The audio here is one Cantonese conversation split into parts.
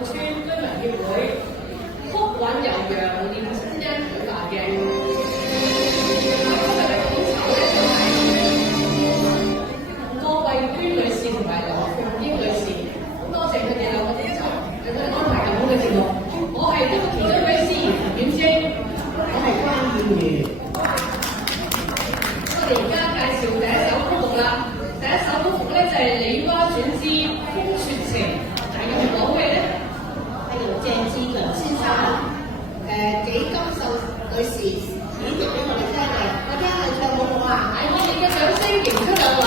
村居民協會曲韻悠揚練親恩舉辦嘅。今日嘅統籌咧就係郭慧娟女士同埋羅鳳英女士，好多謝佢哋兩個一齊有佢安排咁好嘅節目。我係今日其中一位司儀陳婉晶，我係關燕如。我哋而家介紹第一首曲目啦，第一首曲目咧就係《梨蛙轉之風雪情》，大家係講咩咧？係由鄭志良先生、紀金秀女士演繹俾我哋聽嘅，我聽佢唱好唔好啊？係我哋嘅掌聲迎出兩位。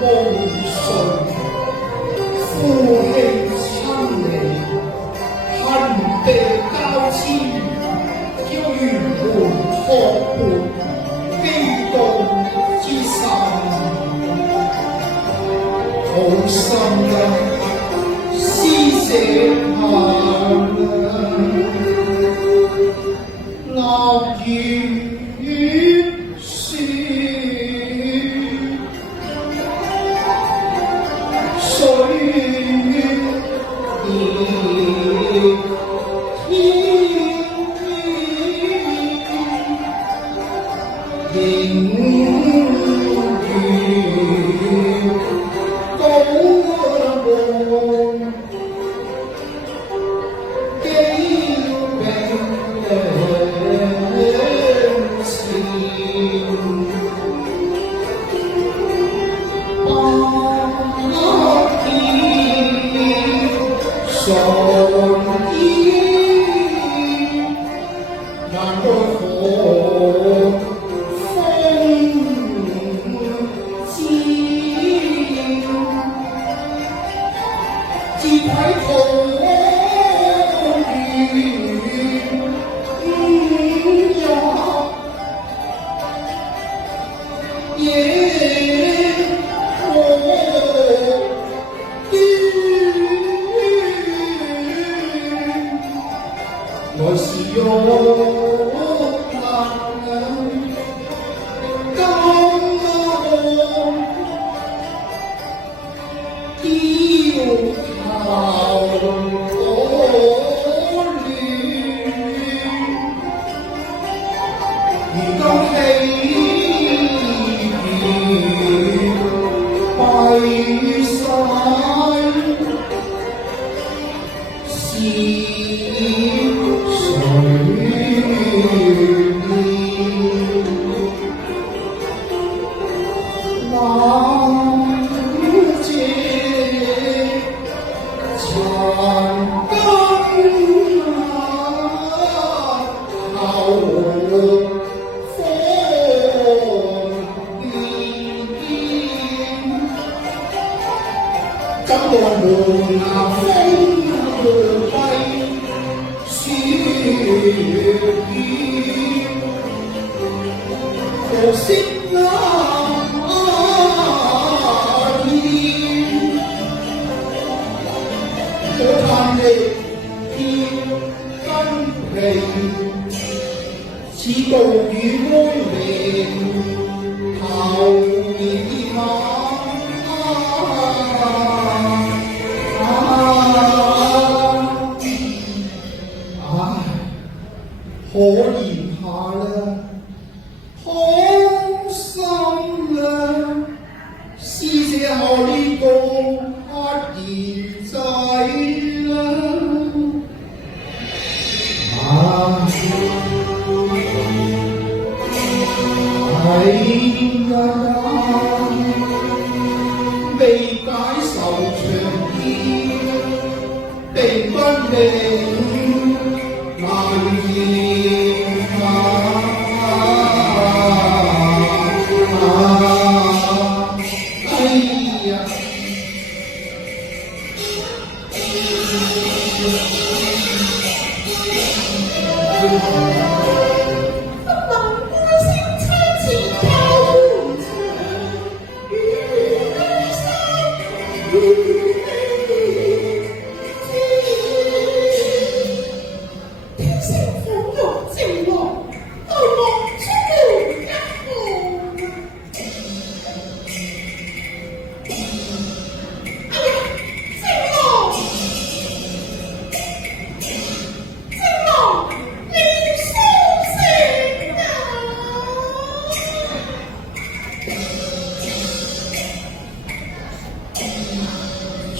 無誰，夫妻親離，恨地交牽，叫圓滿學伴，機動之心，好心呀，施捨下樂語說，水我是玉蘭金浪，嬌靠可戀，如今氣閉晒，是怎奈門下風揮雪雨，可惜那天，可嘆力飄分皮，似暴雨哀鳴，頭面下。可憐下啦，好心啦，施捨下呢個黑兒仔啦。哎呀，未解愁長天，並不明難言哎呀！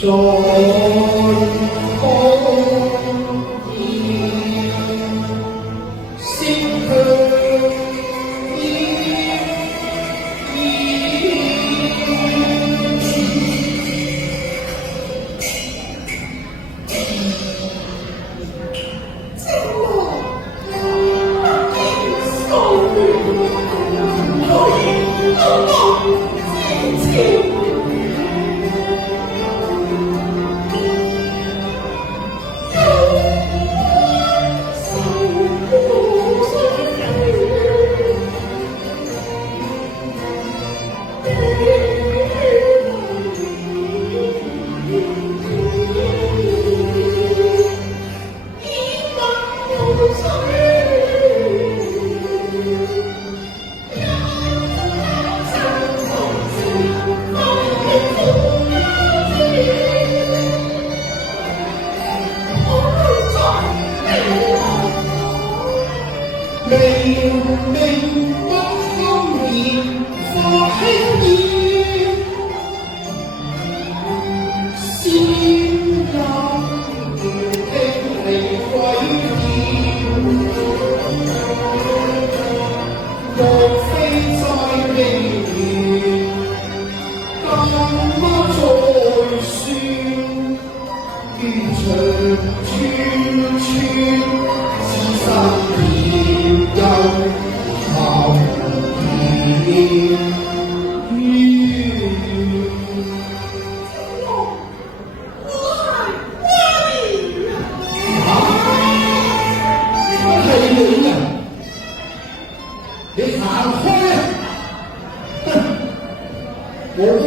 在可以識去情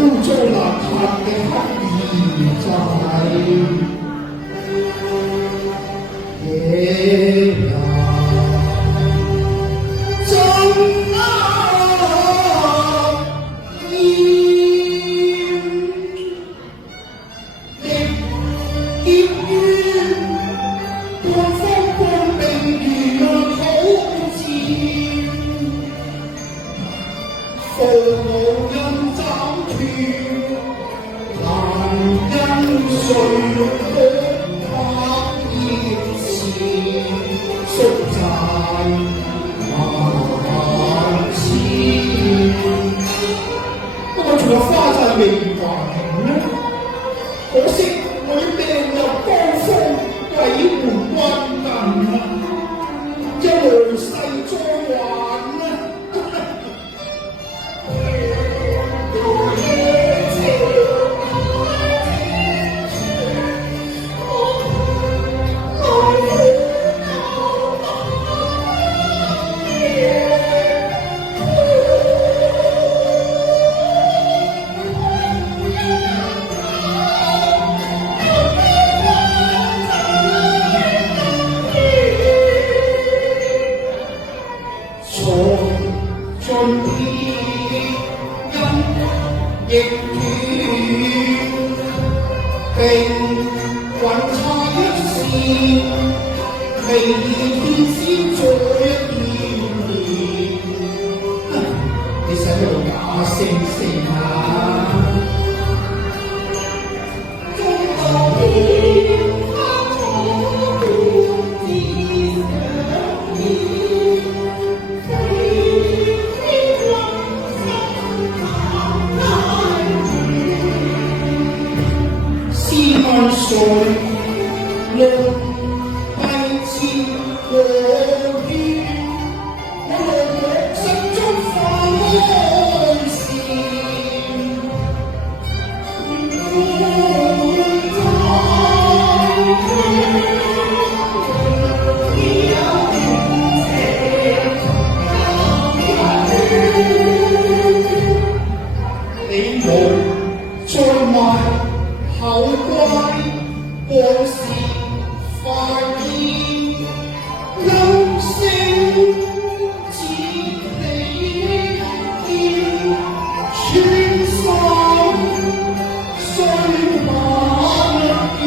糟邋遢嘅黑兒仔，夜闌真啱意，亦結於半方半並如好似。父母因斬斷，男因睡可拍熱前，宿債萬千。不過仲有花債未還呢，可惜我啲病入膏肓，鬼門關近啦，一來世再還啦。盡天陰亦斷，並雲差一線，未見天先再一見面。你使喺度假惺惺啊？中國天花可自相試問誰論低賤過於我心中發愛線，你無再賣口乖，過時快意，幽聲似你見，穿心雖萬變。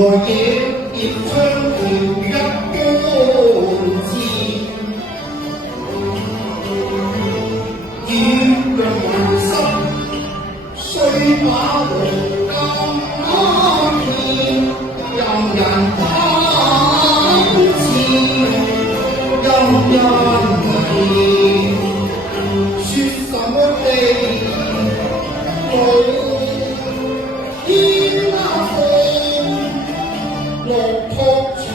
來野葉窗條一般枝，雨若無心，雖把黃金片，任人拋擲，任人迷，說什麼地老？天啊風，落撲衝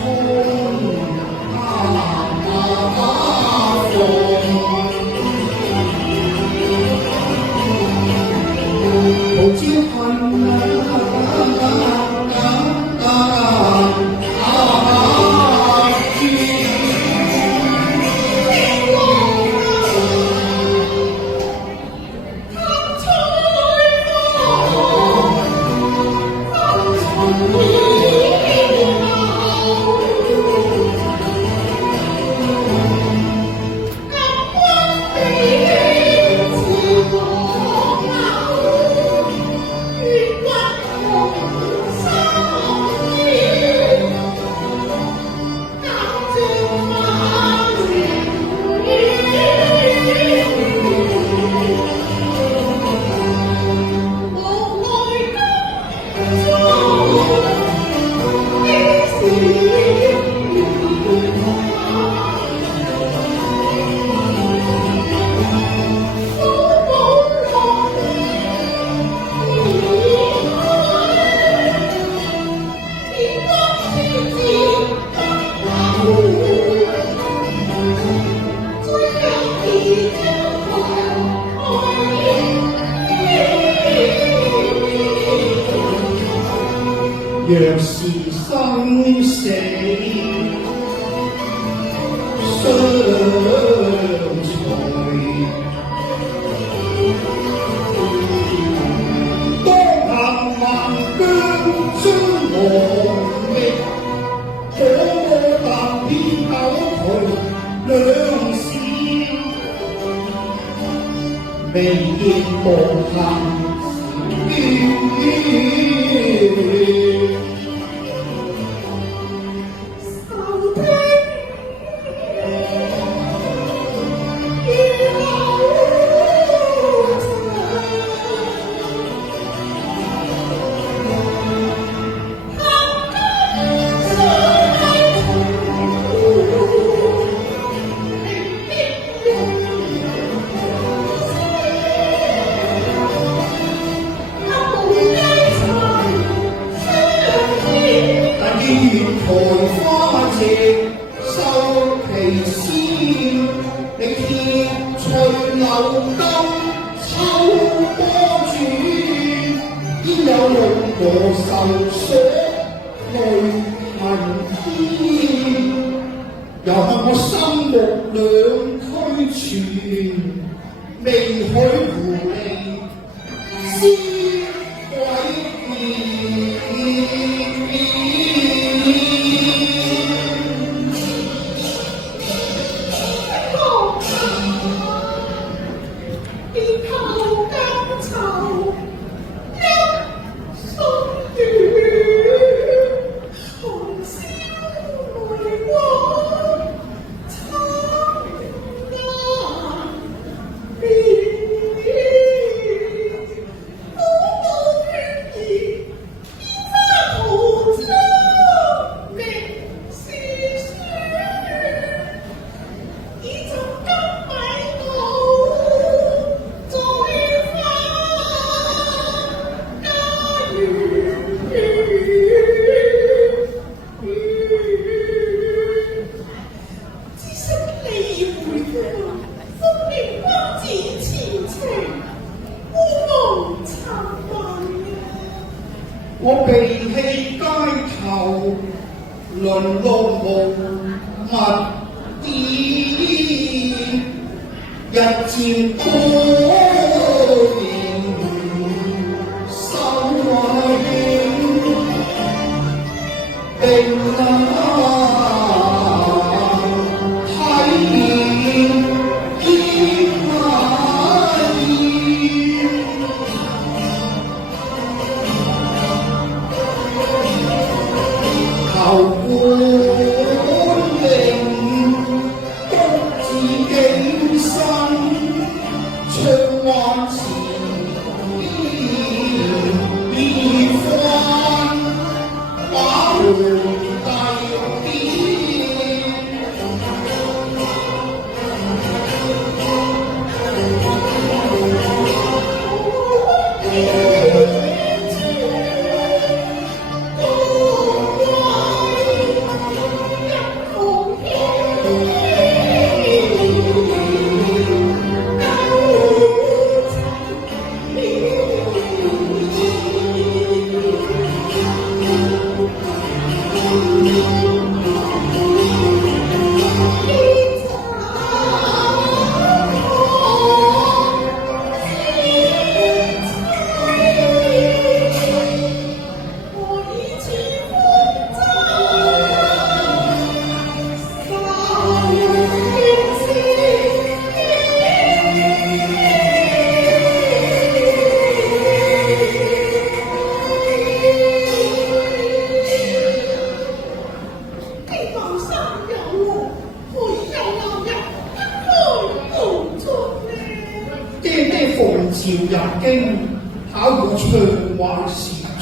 無招恨若是生死相隨，當行萬疆將亡命，可我但偏抖佢兩線，未見無行端。台花謝收其先，你鐵翠柳金秋波轉，焉有六和愁所淚痕天？又向我心目兩俱全，未許狐狸思鬼變。我被棄街頭，淪落無物點，日漸多年收影，並睇見天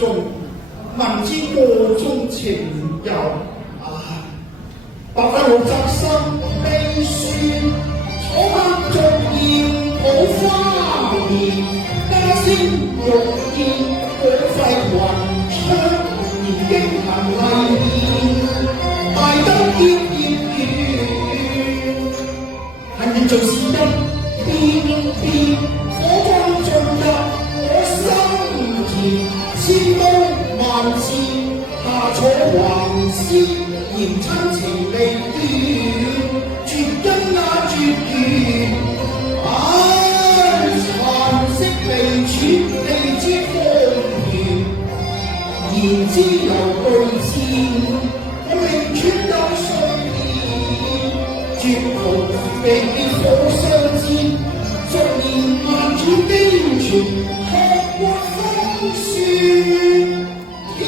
中，民之過中情有白髮老側身悲酸，楚客逐燕抱花蓮，家先玉燕果費雲窗，而經行麗燕，賣得奄奄遠。恨人做事一遍遍，火光進入我心田，千刀萬箭下楚橫屍。嫌親情離斷，絕根絕緣。殘色離處，地之荒原。言之猶巨戰，我命穿有歲年。絕途地結火相煎，逐年萬轉經傳，學過風雪天。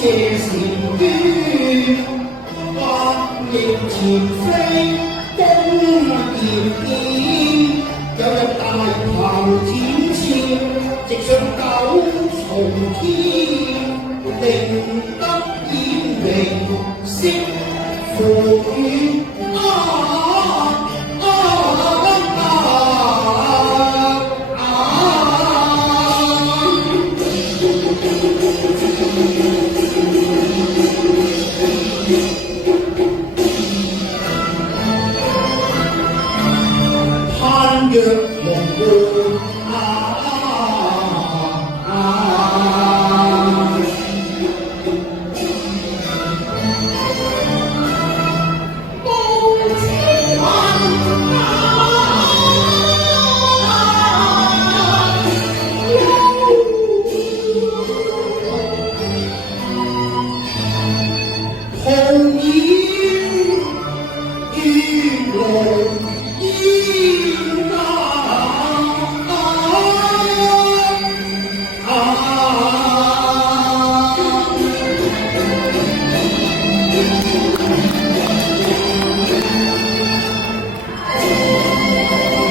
借禪於百翼前飛，弓弦劍，有日大鵬展翅，直上九重天，令得煙明，惜父與